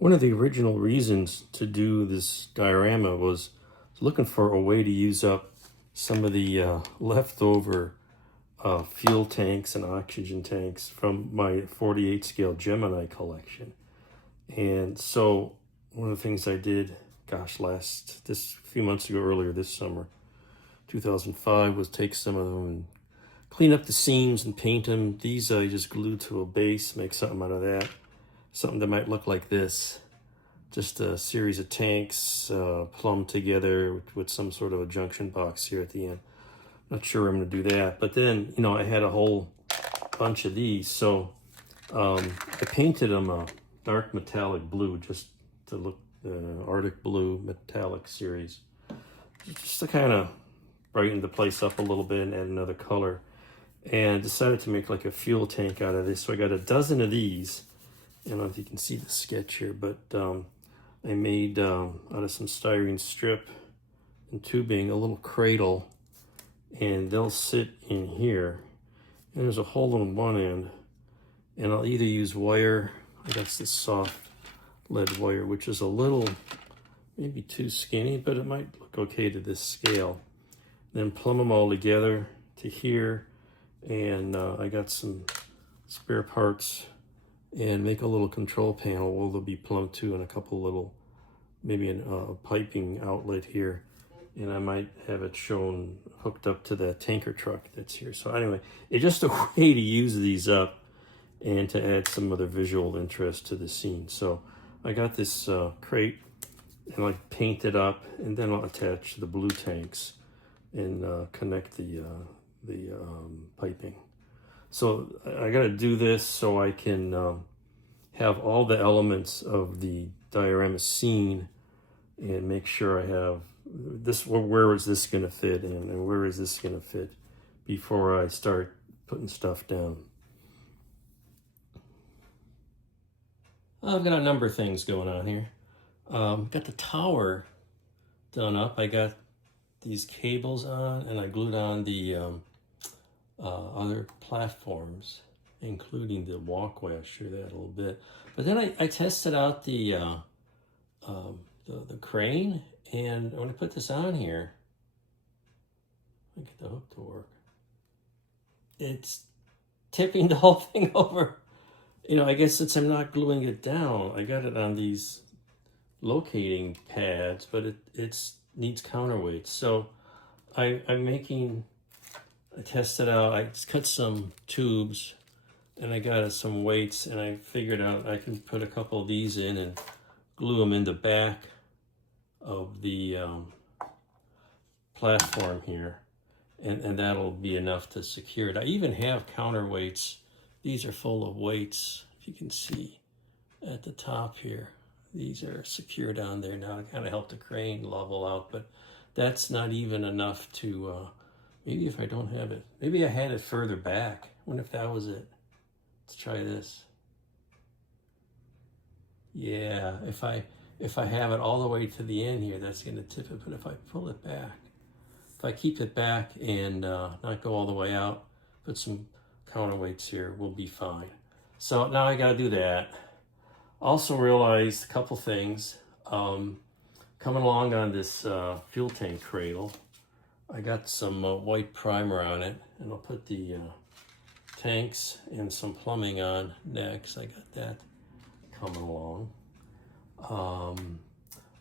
One of the original reasons to do this diorama was looking for a way to use up some of the leftover fuel tanks and oxygen tanks from my 48 scale Gemini collection. And so one of the things I did, this few months ago, earlier this summer, 2005, was take some of them and clean up the seams and paint them. These I just glued to a base, make something out of that. Something that might look like this. Just a series of tanks plumbed together with some sort of a junction box here at the end. Not sure I'm going to do that. But then, I had a whole bunch of these. So I painted them a dark metallic blue just to look Arctic blue metallic series. Just to kind of brighten the place up a little bit and add another color. And decided to make like a fuel tank out of this. So I got a dozen of these. I don't know if you can see the sketch here, but I made out of some styrene strip and tubing a little cradle, and they'll sit in here. And there's a hole on one end, and I'll either use wire, that's the soft lead wire, which is a little, maybe too skinny, but it might look okay to this scale. Then plumb them all together to here, and I got some spare parts, and make a little control panel where they'll be plumbed to, and a couple little, maybe a piping outlet here, and I might have it shown hooked up to that tanker truck that's here. So anyway, it's just a way to use these up and to add some other visual interest to the scene. So I got this crate and I paint it up, and then I'll attach the blue tanks and connect the piping. So I got to do this so I can have all the elements of the diorama scene and make sure I have this, where is this going to fit in and where is this going to fit before I start putting stuff down. I've got a number of things going on here. Got the tower done up. I got these cables on, and I glued on the other platforms, including the walkway. I'll show you that a little bit. But then I tested out the crane, and when I put this on here, I get the hook to work. It's tipping the whole thing over. I guess since I'm not gluing it down, I got it on these locating pads, but it needs counterweights. So I tested out, I cut some tubes, and I got some weights, and I figured out I can put a couple of these in and glue them in the back of the platform here, and that'll be enough to secure it. I even have counterweights. These are full of weights, if you can see at the top here. These are secured on there now to kind of help the crane level out, but that's not even enough to, maybe if I don't have it, maybe I had it further back. I wonder if that was it. Let's try this. Yeah, if I have it all the way to the end here, that's going to tip it. But if I pull it back, if I keep it back and not go all the way out, put some counterweights here, we'll be fine. So now I got to do that. Also realized a couple things. Coming along on this fuel tank cradle, I got some white primer on it, and I'll put the tanks and some plumbing on next. I got that coming along.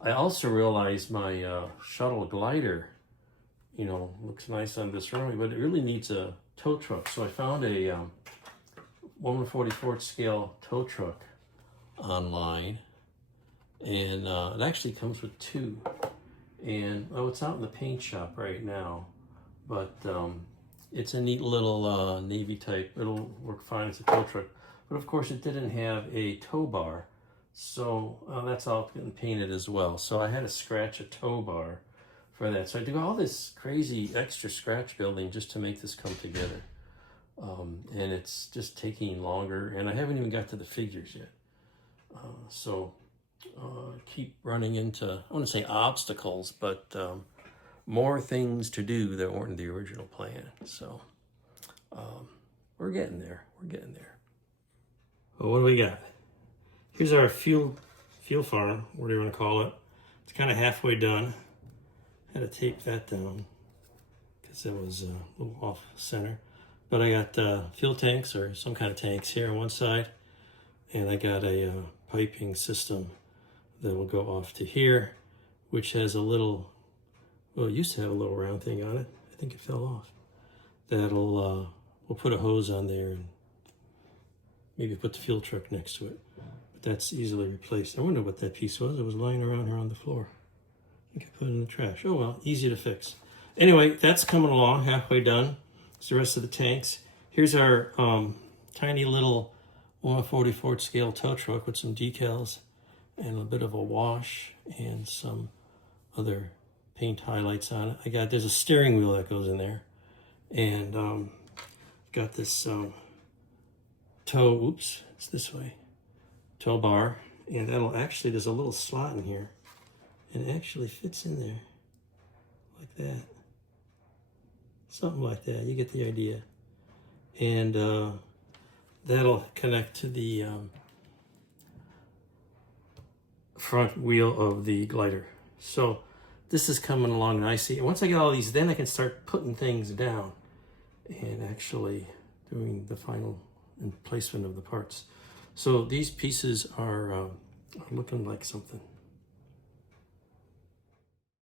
I also realized my shuttle glider, looks nice on this runway, but it really needs a tow truck. So I found a 1/44 scale tow truck online, and it actually comes with two. And it's out in the paint shop right now, but it's a neat little Navy type. It'll work fine as a tow truck, but of course it didn't have a tow bar. So that's all getting painted as well. So I had to scratch a tow bar for that. So I do all this crazy extra scratch building just to make this come together. And it's just taking longer, and I haven't even got to the figures yet. So keep running into, I want to say obstacles, but more things to do that weren't in the original plan. So we're getting there. Well, what do we got? Here's our fuel fuel farm, whatever you want to call it. It's kind of halfway done. Had to tape that down because it was a little off center. But I got fuel tanks or some kind of tanks here on one side, and I got a piping system that will go off to here, which has a little, well, it used to have a little round thing on it. I think it fell off. That'll, we'll put a hose on there and maybe put the fuel truck next to it. But that's easily replaced. I wonder what that piece was. It was lying around here on the floor. I think I put it in the trash. Oh well, easy to fix. Anyway, that's coming along, halfway done. It's the rest of the tanks. Here's our tiny little 1/44 scale tow truck with some decals and a bit of a wash and some other paint highlights on it. There's a steering wheel that goes in there, and got this tow, oops, it's this way, tow bar, and that'll actually, there's a little slot in here, and it actually fits in there, like that. Something like that, you get the idea. And that'll connect to the front wheel of the glider. So this is coming along nicely. And once I get all these, then I can start putting things down and actually doing the final placement of the parts. So these pieces are looking like something.